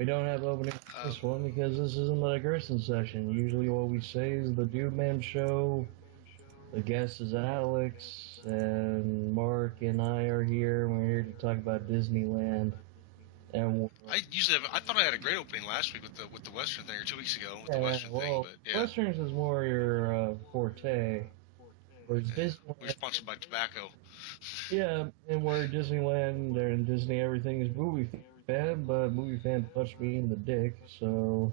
We don't have opening for this one because this isn't the digression session. Usually what we say is the DudeMan show. The guest is Alex, and Mark and I are here. We're here to talk about DisneyLand. And I thought I had a great opening last week with the Western thing, or 2 weeks ago with the Western thing. But yeah, Westerns is more your forte. Whereas Disneyland, we're sponsored by tobacco. Yeah, and where Disneyland and Disney everything is movie fan, but movie fan punched me in the dick, so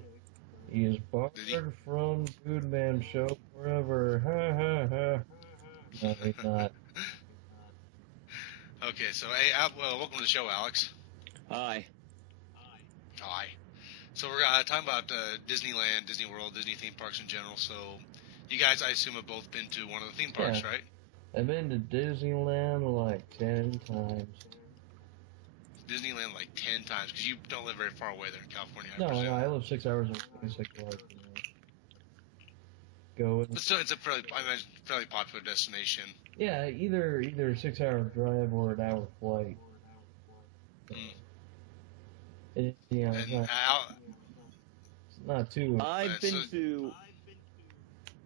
he is barred from DudeMan show forever. Ha ha ha. No, he's not. Okay, so hey, welcome to the show, Alex. Hi. Hi. So we're talking about Disneyland, Disney World, Disney theme parks in general. So you guys, I assume, have both been to one of the theme parks, right? I've been to Disneyland like 10 times. Disneyland like 10 times, because you don't live very far away there in California. No, I live 6 hours away. 6 hours away. Go. But still, it's a fairly popular destination. Yeah, either 6 hour drive or an hour flight. It's not too.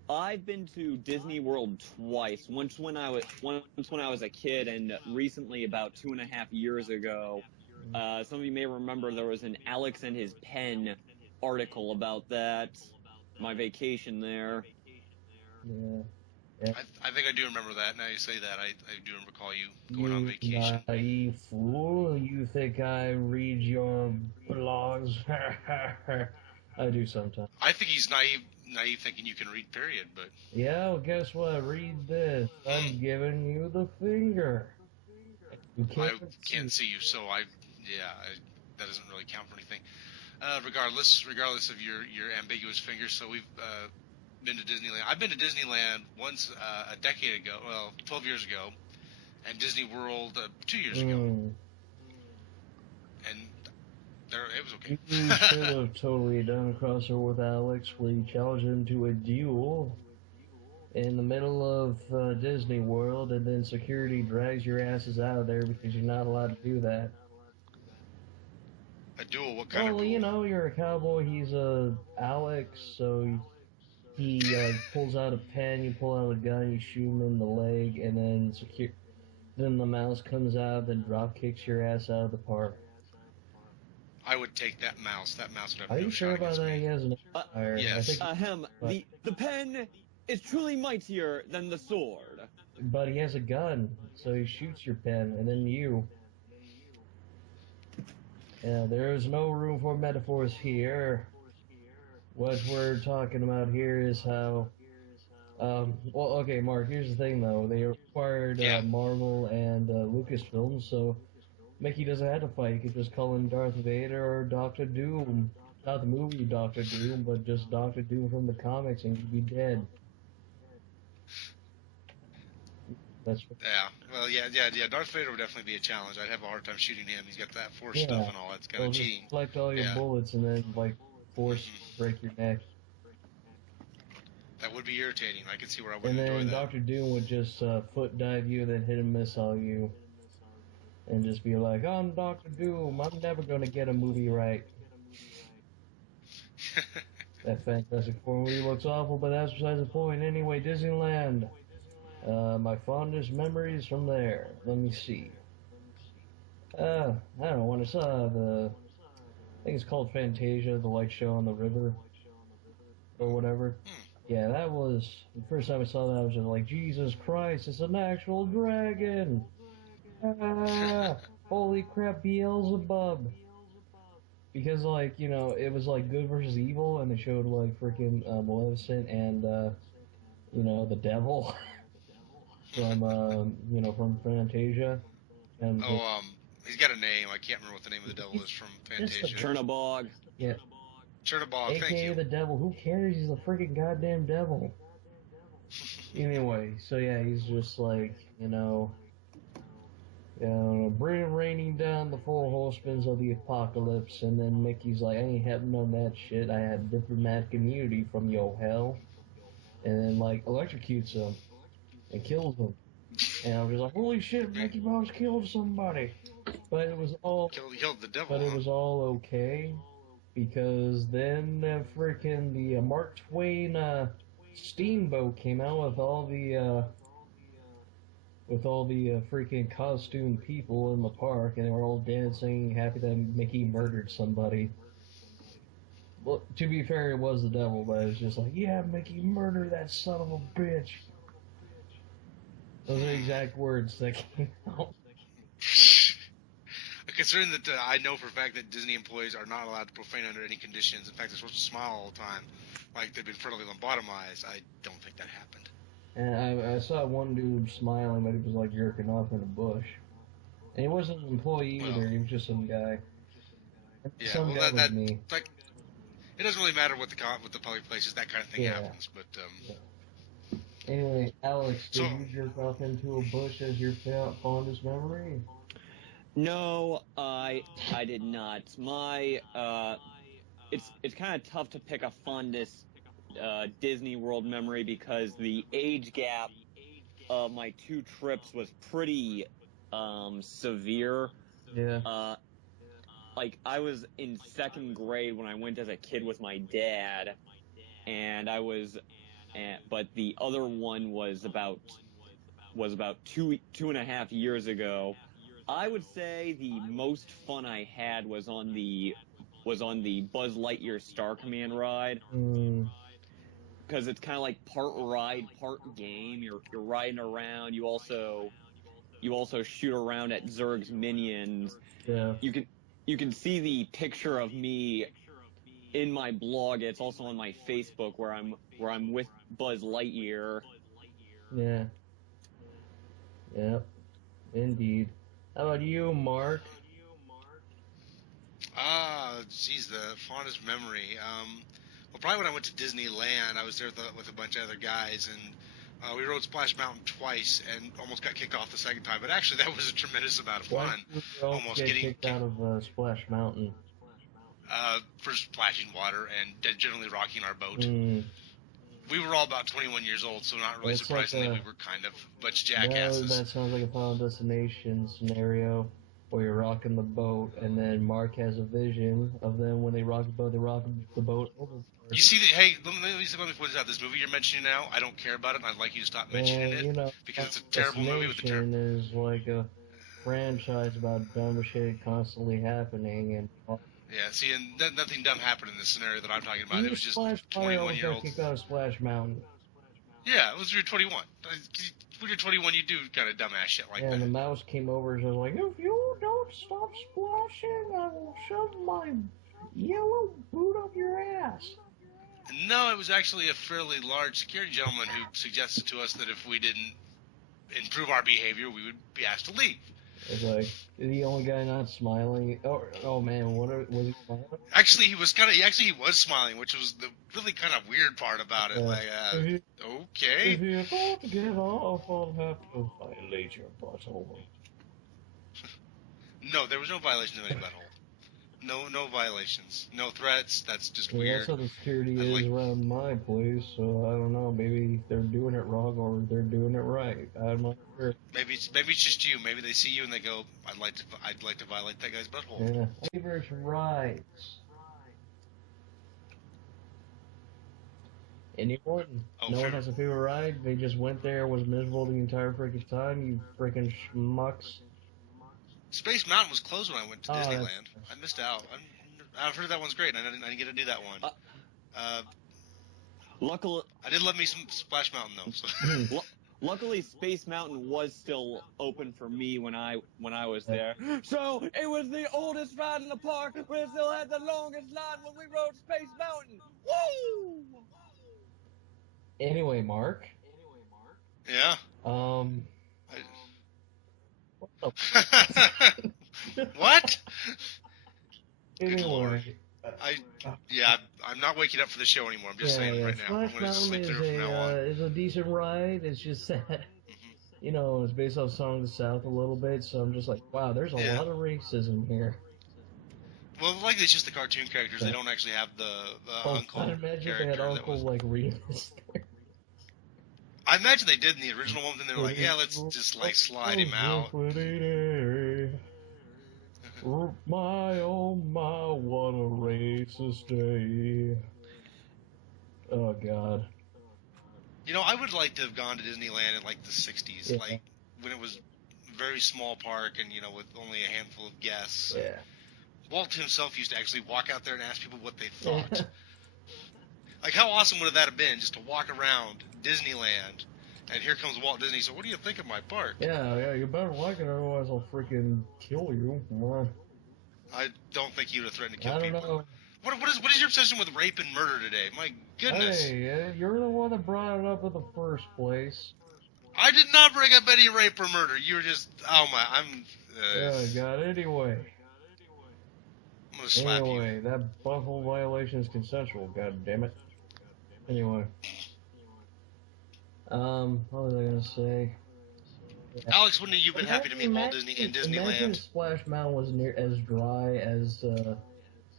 I've been to Disney World twice. Once when I was a kid, and recently about 2.5 years ago. Some of you may remember there was an Alex and his pen article about that. My vacation there. Yeah. I think I do remember that. Now you say that, I do recall you going on vacation. You naive fool! You think I read your blogs? I do sometimes. I think he's naive thinking you can read, period, but... Yeah, well, guess what? Read this. I'm giving you the finger. I can't see you, so that doesn't really count for anything. Regardless of your ambiguous finger, so we've been to Disneyland. I've been to Disneyland once a decade ago, 12 years ago, and Disney World 2 years ago. And it was okay. You should have totally done a crossover with Alex where you challenge him to a duel in the middle of Disney World, and then security drags your asses out of there because you're not allowed to do that. A duel? What kind of duel? Well, you know, you're a cowboy, he's Alex, so he pulls out a pen, you pull out a gun, you shoot him in the leg, and then the mouse comes out, then drop kicks your ass out of the park. I would take that mouse. That mouse would have no shot. Are you sure about that? He has an empire. Yes. The pen is truly mightier than the sword. But he has a gun, so he shoots your pen, and then you. Yeah, there is no room for metaphors here. What we're talking about here is how... well, okay, Mark, here's the thing, though. They acquired Marvel and Lucasfilm, so Mickey doesn't have to fight. He could just call in Darth Vader or Doctor Doom. Not the movie Doctor Doom, but just Doctor Doom from the comics, and he'd be dead. That's what... Yeah. Darth Vader would definitely be a challenge. I'd have a hard time shooting him. He's got that Force stuff and all. That's kind of cheating. Just collect all your bullets and then, Force break your neck. That would be irritating. I could see where I wouldn't enjoy that. And then Dr. Doom would just foot dive you, then hit and miss all you. And just be like, I'm Dr. Doom, I'm never gonna get a movie right. That Fantastic Four movie looks awful, but that's besides the point. Anyway, Disneyland. My fondest memories from there. Let me see. I don't know, when I saw I think it's called Fantasia, the light show on the river, or whatever. Yeah, that was, the first time I saw that, I was just like, Jesus Christ, it's an actual dragon! Ah, holy crap, Beelzebub! Because, it was good versus evil, and they showed, freaking Maleficent and, the devil from Fantasia. And he's got a name. I can't remember what the name of the devil is from Fantasia. Chernabog. Yeah. Chernabog, thank you. AKA the devil. Who cares? He's the freaking goddamn devil. Anyway, so yeah, he's just raining down the four horsemen of the apocalypse, and then Mickey's like, I ain't having none of that shit. I had diplomatic immunity from your hell. And then, electrocutes him and kills him. And I was like, holy shit, Mickey Mouse killed somebody. But it was all... Killed the devil. But it was all okay. because then the Mark Twain steamboat came out with all the freaking costume people in the park, and they were all dancing, happy that Mickey murdered somebody. Well, to be fair, it was the devil, but it was just like, yeah, Mickey, murder that son of a bitch. Those are the exact words that came out. Considering that I know for a fact that Disney employees are not allowed to profane under any conditions. In fact, they're supposed to smile all the time, like they've been friendly lobotomized. I don't think that happened. And I saw one dude smiling, but he was like jerking off in a bush. And he wasn't an employee either, he was just some guy. Yeah, some guy was me. Like, it doesn't really matter what the public places, that kind of thing happens. But Anyway, Alex, did you jerk off into a bush as your fondest memory? No, I did not. It's kind of tough to pick a fondest Disney World memory because the age gap of my two trips was pretty severe. Yeah. Like, I was in second grade when I went as a kid with my dad, and but the other one was about 2.5 years ago. I would say the most fun I had was on the Buzz Lightyear Star Command ride. Because it's kind of like part ride, part game. You're riding around. You also shoot around at Zurg's minions. Yeah. You can see the picture of me in my blog. It's also on my Facebook where I'm with Buzz Lightyear. Yeah. Yep. Indeed. How about you, Mark? Geez, the fondest memory. Well, probably when I went to DisneyLand, I was there with a bunch of other guys, and we rode Splash Mountain twice and almost got kicked off the second time. But actually, that was a tremendous amount of fun. Almost getting kicked out of Splash Mountain. For splashing water and generally rocking our boat. We were all about 21 years old, so not really surprisingly, we were kind of a bunch of jackasses. That sounds like a Final Destination scenario where you're rocking the boat, and then Mark has a vision of them when they rock the boat. They rock the boat over. You see, hey, let me point this out. This movie you're mentioning now, I don't care about it, and I'd like you to stop mentioning it because it's a terrible movie with a terrible. Is like a franchise about dumb shit constantly happening, and. Yeah, see, and nothing dumb happened in this scenario that I'm talking about. It was just 21-year-olds. Kicked out of Splash Mountain. Yeah, it was you're 21. When you're 21, you do kind of dumbass shit like that. And the mouse came over and was like, "If you don't stop splashing, I will shove my yellow boot up your ass." No, it was actually a fairly large security gentleman who suggested to us that if we didn't improve our behavior, we would be asked to leave. It's like, the only guy not smiling. Oh man, was he smiling? Actually, he was smiling, which was the really kind of weird part about it. Like, okay. If you're about to get off, I'll have to violate your butthole. No, there was no violation of any butthole. No violations. No threats. That's just weird. That's how the security is around my place, so I don't know. Maybe they're doing it wrong or they're doing it right. I'm not sure. Maybe it's just you. Maybe they see you and they go, I'd like to violate that guy's butthole. Yeah. Favorite rides. Anyone? No one has a favorite ride? They just went there, was miserable the entire freaking time, you freaking schmucks. Space Mountain was closed when I went to Disneyland. I missed out. I've heard that one's great, and I didn't get to do that one. Luckily, I did love me some Splash Mountain though. So. Luckily, Space Mountain was still open for me when I was there. So it was the oldest ride in the park. We still had the longest line when we rode Space Mountain. Woo! Anyway, Mark. Yeah. What? Good Lord. I'm not waking up for the show anymore. I'm just saying right now. I'm going to sleep there from now on. It's a decent ride. It's just that, it's based off Song of the South a little bit, so I'm just like, wow, there's a lot of racism here. Well, like it's just the cartoon characters. They don't actually have the uncle I imagine character. They had Uncle, like, Remus. I imagine they did in the original one, then they were like, yeah, let's just, like, slide him out. My, oh my, what a racist day. Oh, God. You know, I would like to have gone to Disneyland in like the 60s, Yeah. like when it was a very small park and, you know, with only a handful of guests. Yeah. Walt himself used to actually walk out there and ask people what they thought. Like, how awesome would that have been just to walk around Disneyland and here comes Walt Disney. So, what do you think of my park? Yeah, you better like it, otherwise I'll freaking kill you. I don't think he would have threatened to I kill don't people. know. What is your obsession with rape and murder today? My goodness. Hey, you're the one that brought it up in the first place. I did not bring up any rape or murder. You were just, oh my, I'm God, anyway. I'm gonna slap you. Anyway, that buffalo violation is consensual, god damn it. Anyway. What was I gonna say? Alex, wouldn't you have been happy to meet Walt Disney in Imagine Disneyland? Splash Mountain was near as dry as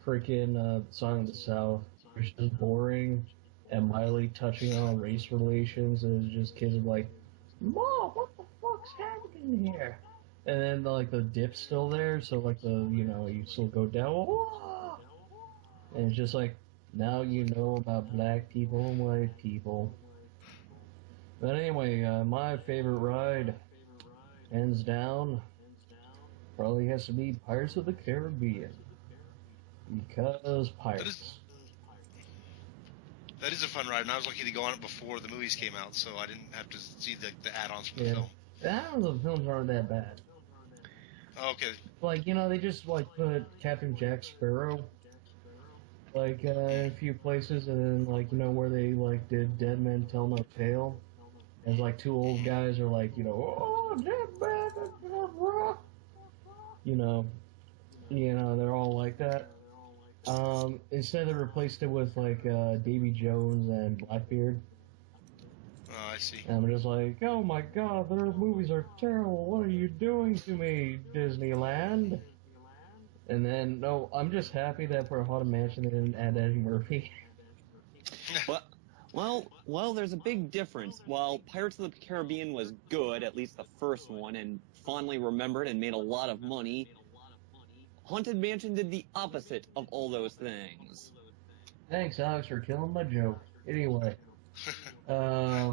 freaking Song of the South. It's just boring and mildly touching on race relations, and it's just kids are like, Mom, what the fuck's happening here? And then like the dip's still there, so like you still go down. Whoa! And it's just like, now you know about black people and white people. But anyway, my favorite ride, hands down, probably has to be Pirates of the Caribbean. Because pirates. That is a fun ride, and I was lucky to go on it before the movies came out, so I didn't have to see the add-ons for the film. The films aren't that bad. Oh, okay. Like, they just, like, put Captain Jack Sparrow, like, in a few places, and then, like, where they, like, did Dead Men Tell No Tale. And, like, two old guys are like, oh, Dead Man, bro. They're all like that. Instead they replaced it with, like, Davy Jones and Blackbeard. Oh, I see. And I'm just like, oh my god, their movies are terrible. What are you doing to me, Disneyland? And then, no, I'm just happy that for Haunted Mansion they didn't add Eddie Murphy. Well, there's a big difference. While Pirates of the Caribbean was good, at least the first one, and fondly remembered and made a lot of money, Haunted Mansion did the opposite of all those things. Thanks, Alex, for killing my joke. Anyway. Yeah,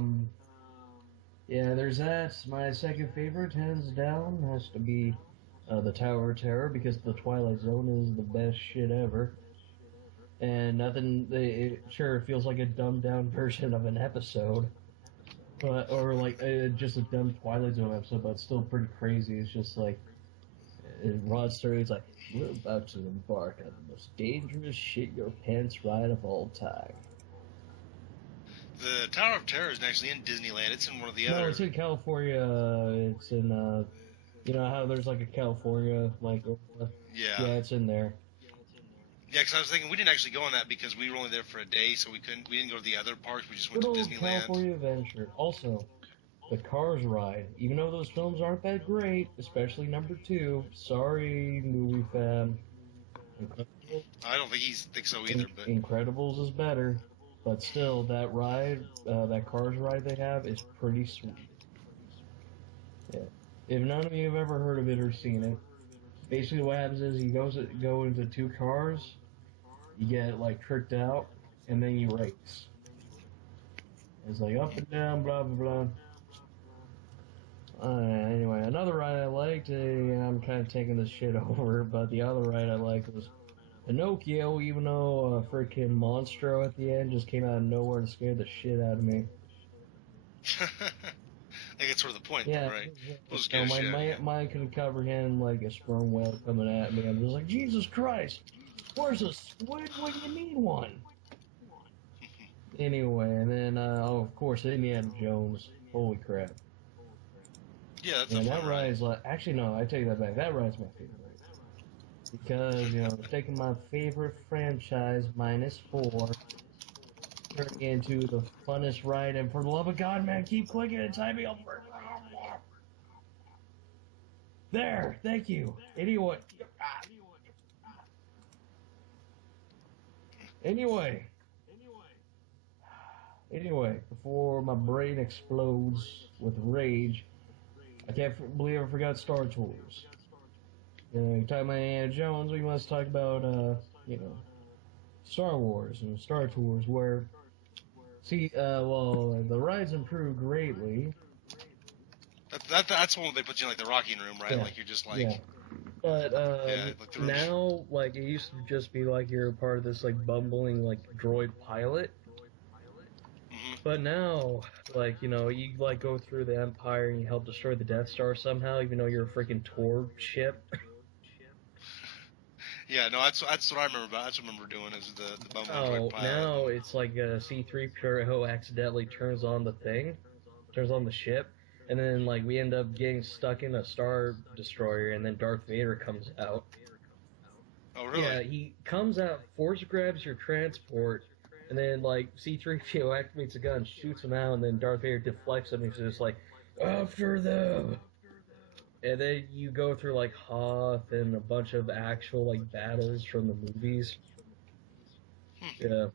there's that. My second favorite, hands down, has to be the Tower of Terror, because the Twilight Zone is the best shit ever. And it feels like a dumbed down version of an episode. Or like just a dumb Twilight Zone episode, but it's still pretty crazy. It's just like, Rod Sterling's like, we're about to embark on the most dangerous shit your pants ride of all time. The Tower of Terror is actually in Disneyland. It's in one of the other... No, it's in California. It's in, how there's like a California, like... Yeah. Yeah, it's in there. Yeah, because I was thinking we didn't actually go on that because we were only there for a day, so we didn't go to the other parks. We just went to Disneyland. California Adventure. Also, the Cars ride. Even though those films aren't that great, especially number 2. Sorry, movie fan. I don't think he thinks so either, but... Incredibles is better. But still, that ride, that Cars ride they have is pretty sweet. Yeah. If none of you have ever heard of it or seen it, basically what happens is you go into 2 cars, you get, like, tricked out, and then you race. It's like up and down, blah, blah, blah. Anyway, another ride I liked, and I'm kind of taking this shit over, but the other ride I liked was Pinocchio, even though a freaking Monstro at the end just came out of nowhere and scared the shit out of me. I think it's sort of the point, Yeah, right? Mine can comprehend like a sperm whale coming at me. I'm just like, Jesus Christ, where's a squid when you need one? Anyway, and then, of course, Indiana Jones. Holy crap. Yeah, that's a fun that ride. ride's like, actually, no, I take that back. That ride's my favorite. Because, it's taking my favorite franchise, -4, turning into the funnest ride, and for the love of God, man, keep clicking and typing over. There, thank you. Anyway, before my brain explodes with rage, I can't believe I forgot Star Tours. You know, you talk about Indiana Jones, we must talk about, you know, Star Wars and Star Tours, where, see, well, the rides improved greatly. That's one where they put you in, like, the rocking room, right? Yeah. Like, you're just, like... Yeah. But, like the rooms. now, like, it used to just be, like, you're a part of this, like, bumbling, like, droid pilot. Mm-hmm. But now, like, you know, you, like, go through the Empire and you help destroy the Death Star somehow, even though you're a freaking tour ship. Yeah, no, that's what I remember about. That's what I remember doing is the bumbling droid pilot. Now it's like C-3PO accidentally turns on the ship, and then, like, we end up getting stuck in a Star Destroyer, and then Darth Vader comes out. Oh, really? Yeah, he comes out, force grabs your transport, and then, like, C-3PO activates a gun, shoots him out, and then Darth Vader deflects him, and he's just like, after them! And then you go through, like, Hoth and a bunch of actual, like, battles from the movies. Yeah.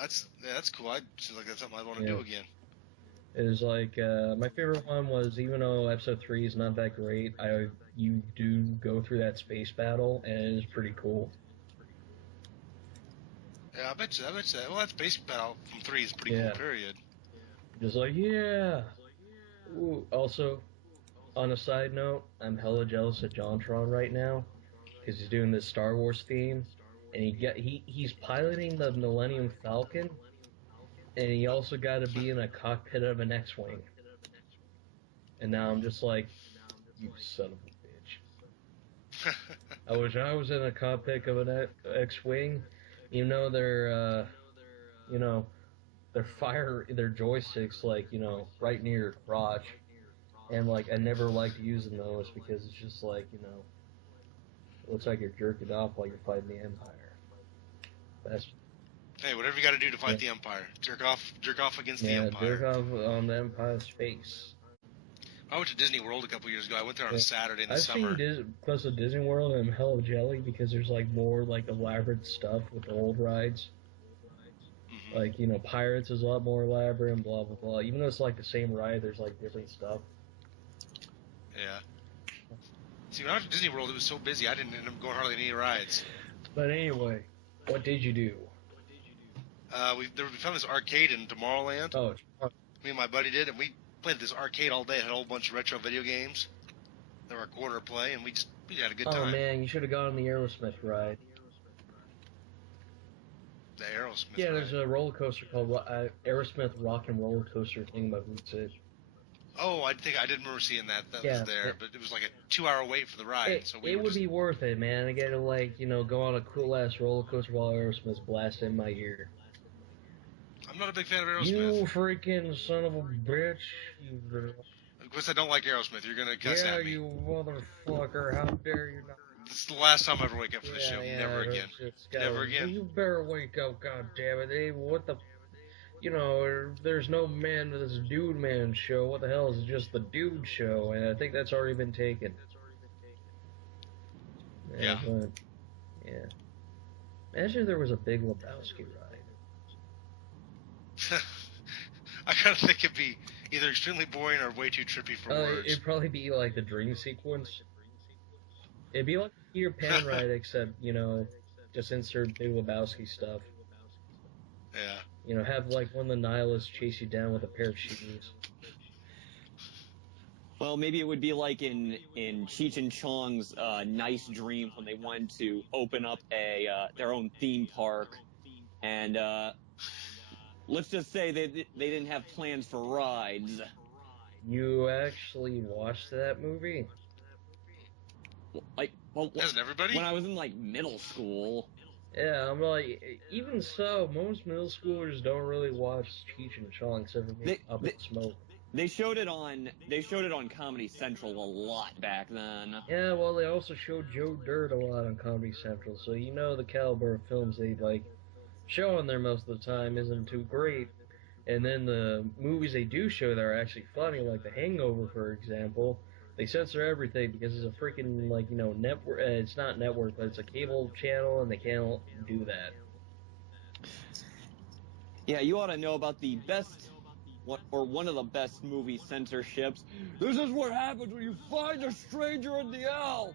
That's cool. Seems like that's something I want to do again. It was like, my favorite one was, even though episode 3 is not that great, you do go through that space battle, and it is pretty cool. Yeah, I bet you that. Well, that space battle from 3 is pretty cool, period. Just like, yeah! Ooh, also, on a side note, I'm hella jealous of JonTron right now, because he's doing this Star Wars theme, and he's piloting the Millennium Falcon, and he also got to be in a cockpit of an X-Wing. And now I'm just like, you son of a bitch. I wish I was in a cockpit of an X-Wing. You know, their joysticks, like, you know, right near your crotch. And, like, I never liked using those because it's just like, you know, it looks like you're jerking off while you're fighting the Empire. Hey, whatever you got to do to fight the Empire. Jerk off against the Empire. Yeah, jerk off on the Empire's face. I went to Disney World a couple years ago. I went there on a Saturday in the I've summer. I've seen close to Disney World, and I'm hella jelly because there's, like, more, like, elaborate stuff with the old rides. Mm-hmm. Like, you know, Pirates is a lot more elaborate and blah, blah, blah. Even though it's, like, the same ride, there's, like, different stuff. Yeah. See, when I went to Disney World, it was so busy, I didn't end up going hardly any rides. But anyway, what did you do? We found this arcade in Tomorrowland. Oh. Me and my buddy did, and we played this arcade all day. It had a whole bunch of retro video games. They were a quarter play, and we had a good time. Oh, man, you should have gone on the Aerosmith ride. The Aerosmith Yeah, ride? there's a roller coaster called Aerosmith Rock and Roller Coaster thing by Boots It. Oh, I didn't remember seeing that. That was there, but it was like a 2-hour wait for the ride. It would be worth it, man. I get to, like, you know, go on a cool-ass roller coaster while Aerosmith's blasting in my ear. I'm not a big fan of Aerosmith. You freaking son of a bitch. Of course, I don't like Aerosmith. You're going to cuss at me. Yeah, you motherfucker. How dare you not... This is the last time I ever wake up for the show. Never again. Never again. You better wake up, goddammit. Hey, what the... You know, there's no man to this DudeMan show. What the hell is it? Just the Dude show? And I think that's already been taken. Yeah. Yeah. Imagine if there was a Big Lebowski ride. I kind of think it'd be either extremely boring or way too trippy for words. It'd probably be like the dream sequence. It'd be like a Peter Pan ride, except, you know, just insert Big Lebowski stuff. Yeah. You know, have, like, one of the nihilists chase you down with a pair of shoes. Well, maybe it would be like in Cheech and Chong's Nice Dreams when they wanted to open up their own theme park, and let's just say they didn't have plans for rides. You actually watched that movie? Hasn't everybody? When I was in, like, middle school. Yeah, I'm like, even so, most middle schoolers don't really watch Cheech and Chong except for being Up in Smoke. They showed it on Comedy Central a lot back then. Yeah, well, they also showed Joe Dirt a lot on Comedy Central, so you know the caliber of films they, like, show on there most of the time isn't too great. And then the movies they do show that are actually funny, like The Hangover, for example, they censor everything because it's a freaking, like, you know, network. It's not network, but it's a cable channel, and they can't do that. Yeah, you ought to know about the best, one of the best movie censorships. This is what happens when you find a stranger in the Alps.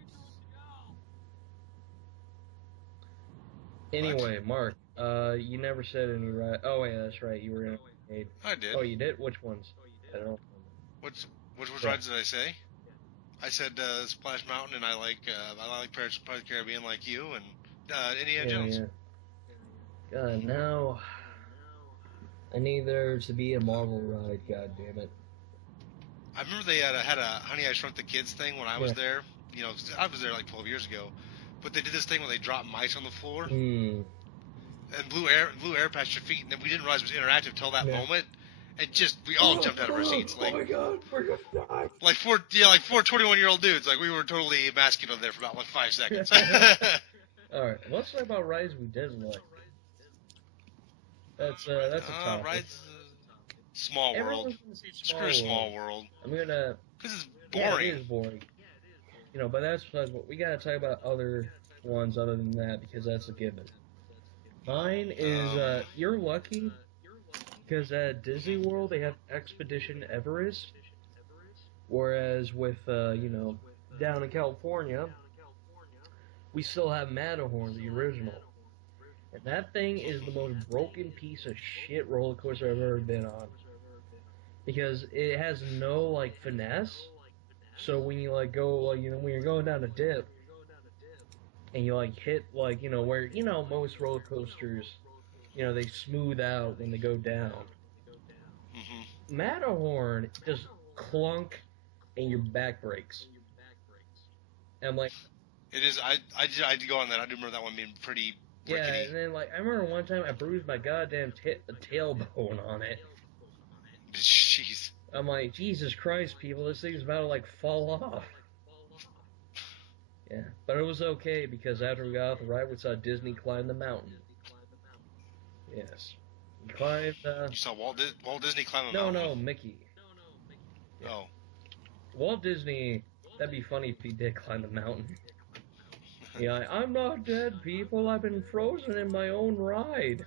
Anyway, Mark, you never said any right. Oh wait, that's right. You were in a. I did. Oh, you did. Which ones? I don't know. Which rides did I say? I said Splash Mountain, and I like Pirates of the Caribbean, like you, and Indiana Jones. Yeah. God, now I need there to be a Marvel ride. God damn it. I remember they had a Honey I Shrunk the Kids thing when I was there. You know, I was there like 12 years ago, but they did this thing where they dropped mice on the floor and blew air past your feet, and then we didn't realize it was interactive till that moment. And we all jumped out of our seats. Like, oh my God, we're gonna die. Like four 21-year-old dudes. Like, we were totally emasculated there for about like 5 seconds. All right, let's talk about rides we didn't like. That's a topic. Rides, Small World. Screw Small World. I'm gonna. Because it's boring. Yeah, it is boring. You know, but that's besides what we gotta talk about other ones other than that because that's a given. Mine is you're lucky because at Disney World they have Expedition Everest, whereas with you know, down in California we still have Matterhorn, the original, and that thing is the most broken piece of shit roller coaster I've ever been on because it has no like finesse. So when you like go like, you know, when you're going down a dip and you like hit like, you know, where, you know, most roller coasters, you know, they smooth out when they go down. Mm-hmm. Matterhorn just clunk and your back breaks. And I'm like, it is. I did go on that. I do remember that one being pretty rickety. Yeah, and then like I remember one time I bruised my goddamn tailbone on it. Jeez. I'm like, Jesus Christ, people, this thing's about to like fall off. Yeah, but it was okay because after we got off the ride, we saw Disney climb the mountain. Yes, we climbed. You saw Walt Disney climb a mountain? No, Mickey. Yeah. Oh. Walt Disney. That'd be funny if he did climb the mountain. Yeah, I'm not dead, people. I've been frozen in my own ride.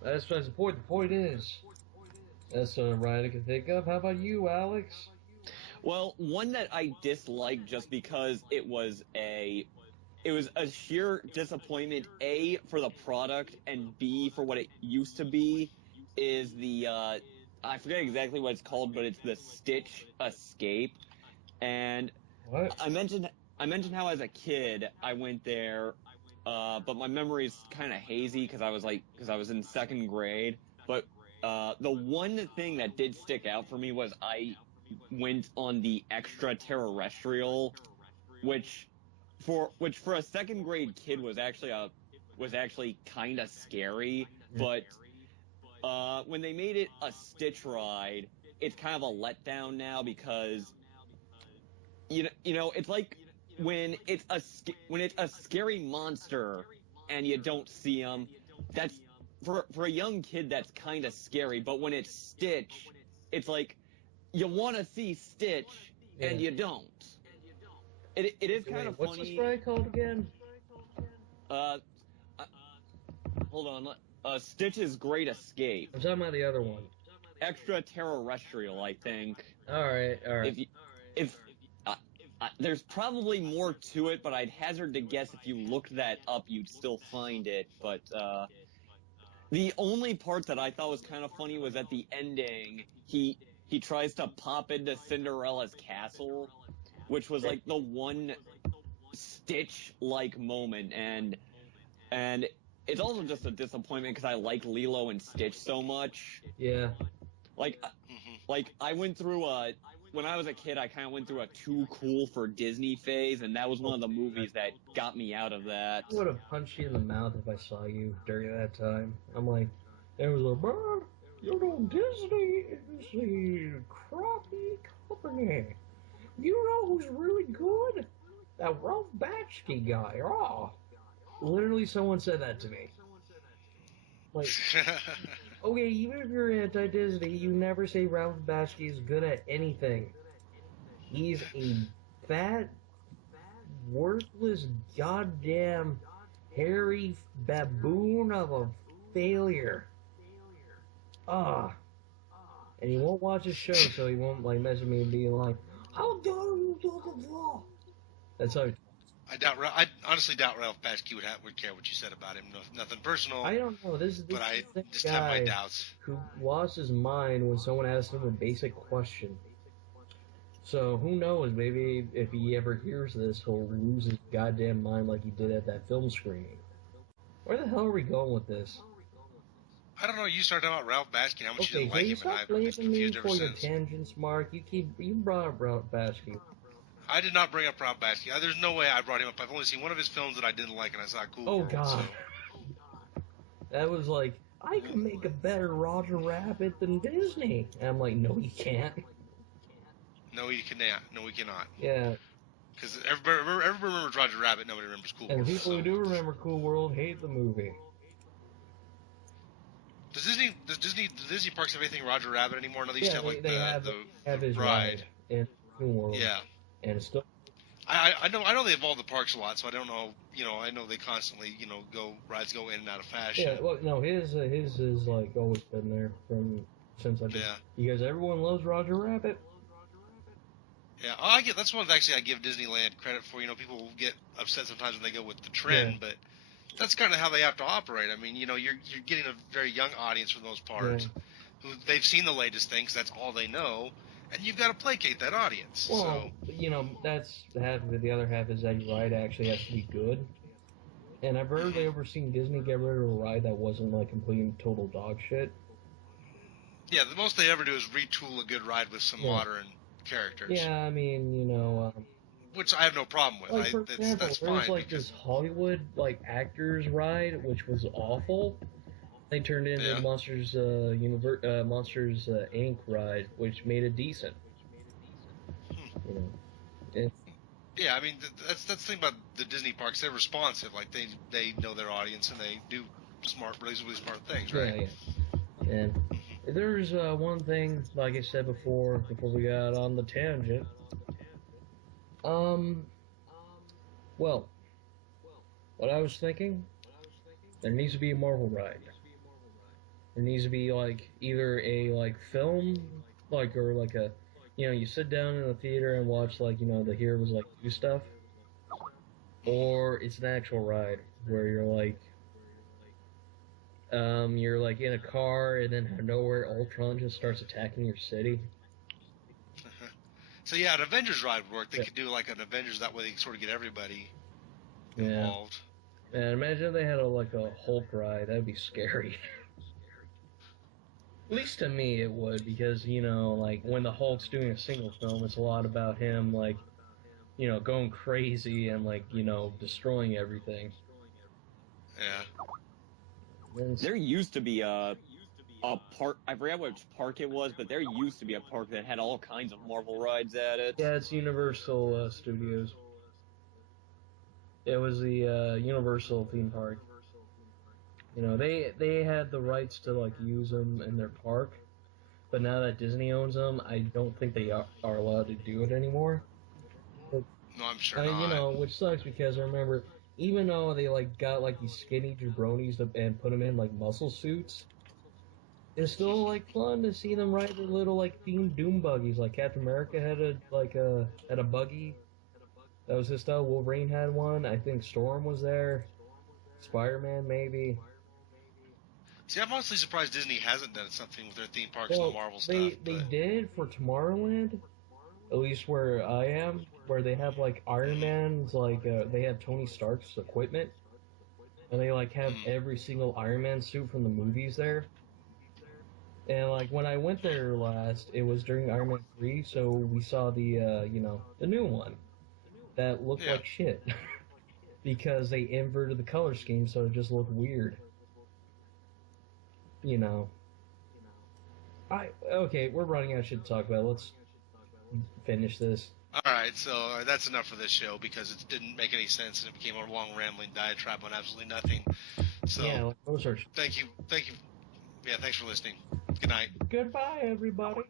That's the point. The point is, that's a ride I can think of. How about you, Alex? Well, one that I disliked just because it was a sheer disappointment, A, for the product, and B, for what it used to be, is the, I forget exactly what it's called, but it's the Stitch Escape. And what? I mentioned how as a kid I went there, but my memory's kind of hazy because I was in second grade. But the one thing that did stick out for me was I went on the extraterrestrial, which for a second grade kid was actually kind of scary. But when they made it a Stitch ride, it's kind of a letdown now because you know it's like when it's a scary monster and you don't see them. That's for a young kid that's kind of scary. But when it's Stitch, it's like you want to see Stitch and you don't. It is kind of funny. What's this ride called again? Hold on. Stitch's Great Escape. I'm talking about the other one. Extraterrestrial, I think. All right. If there's probably more to it, but I'd hazard to guess if you looked that up, you'd still find it. But the only part that I thought was kind of funny was at the ending, he tries to pop into Cinderella's castle, which was like the one Stitch-like moment, and it's also just a disappointment because I like Lilo and Stitch so much. Yeah. Like I went through when I was a kid, I kind of went through a too cool for Disney phase, and that was one of the movies that got me out of that. I would have punched you in the mouth if I saw you during that time. I'm like, it was like, man, you know, Disney is a crappy company. You know who's really good? That Ralph Bakshi guy. Oh. Literally, someone said that to me. Like, okay, even if you're anti-Disney, you never say Ralph Bakshi is good at anything. He's a fat, worthless, goddamn, hairy baboon of a failure. And he won't watch his show, so he won't, like, message me and be like, how dare you talk about? That's how I honestly doubt Ralph Bakshi would care what you said about him. Nothing personal. I don't know. This but I is the just have my guy doubts. who lost his mind when someone asked him a basic question. So who knows? Maybe if he ever hears this, he'll lose his goddamn mind like he did at that film screening. Where the hell are we going with this? I don't know. You started talking about Ralph Bakshi and how much you Okay, didn't like can you him, and stop I've been blaming me confused ever for your since. tangents, Mark? You brought up Ralph Bakshi. I did not bring up Ralph Bakshi. There's no way I brought him up. I've only seen one of his films that I didn't like, and I saw Cool Oh World. God, So. that was like, I can make a better Roger Rabbit than Disney. And I'm like, no, you can't. No, he cannot. No, we cannot. Yeah. Because everybody remembers Roger Rabbit. Nobody remembers Cool And World. people who do remember Cool World hate the movie. Does Disney parks have anything Roger Rabbit anymore? No, they used to have like they have his ride in Cool World. Yeah. And it's still. I know they evolve the parks a lot, so I don't know. I know they constantly rides go in and out of fashion. Yeah. Well, no, his is like always been there since I've been. Yeah. Because everyone loves Roger Rabbit. Yeah, that's one I give Disneyland credit for. People get upset sometimes when they go with the trend, but that's kind of how they have to operate. I mean, you're getting a very young audience for the most part, who they've seen the latest things. That's all they know, and you've got to placate that audience. Well, that's half of it. The other half is that your ride actually has to be good. And I've rarely ever seen Disney get rid of a ride that wasn't like complete and total dog shit. Yeah, the most they ever do is retool a good ride with some modern characters. Yeah, I mean, which I have no problem with. Like, for example, that's there fine. was like this Hollywood actors ride, which was awful. They turned it into Monsters Monsters Inc. ride, which made it decent. Yeah, I mean that's the thing about the Disney parks. They're responsive. Like they know their audience and they do reasonably smart things, right? Yeah. And there's one thing, like I said before we got on the tangent. Well, what I was thinking, there needs to be a Marvel ride. There needs to be either a film, or a, you sit down in the theater and watch the heroes do stuff, or it's an actual ride where you're in a car, and then out of nowhere, Ultron just starts attacking your city. So yeah, an Avengers ride would work. They could do an Avengers, that way they can sort of get everybody involved. And imagine if they had a Hulk ride. That'd be scary. At least to me it would, because, when the Hulk's doing a single film, it's a lot about him, going crazy and, destroying everything. Yeah. There used to be a park, I forgot which park it was, but there used to be a park that had all kinds of Marvel rides at it. Yeah, it's Universal Studios. It was the Universal theme park. They had the rights to use them in their park, but now that Disney owns them, I don't think they are allowed to do it anymore. But, no, I'm sure not. Which sucks, because I remember, even though they got these skinny jabronis and put them in muscle suits, it's still fun to see them ride their little themed doom buggies. Captain America had a buggy. That was his style. Wolverine had one. I think Storm was there. Spider-Man maybe. See, I'm honestly surprised Disney hasn't done something with their theme parks and the Marvel stuff. They did for Tomorrowland, at least where I am, where they have Iron Man's they have Tony Stark's equipment, and they have every single Iron Man suit from the movies there. And when I went there last, it was during Iron Man 3, so we saw the the new one that looked like shit because they inverted the color scheme, so it just looked weird. Okay, we're running out of shit to talk about. Let's finish this. Alright, so that's enough for this show, because it didn't make any sense and it became a long rambling diatribe on absolutely nothing. So research. Thank you. Yeah, thanks for listening. Good night. Goodbye, everybody.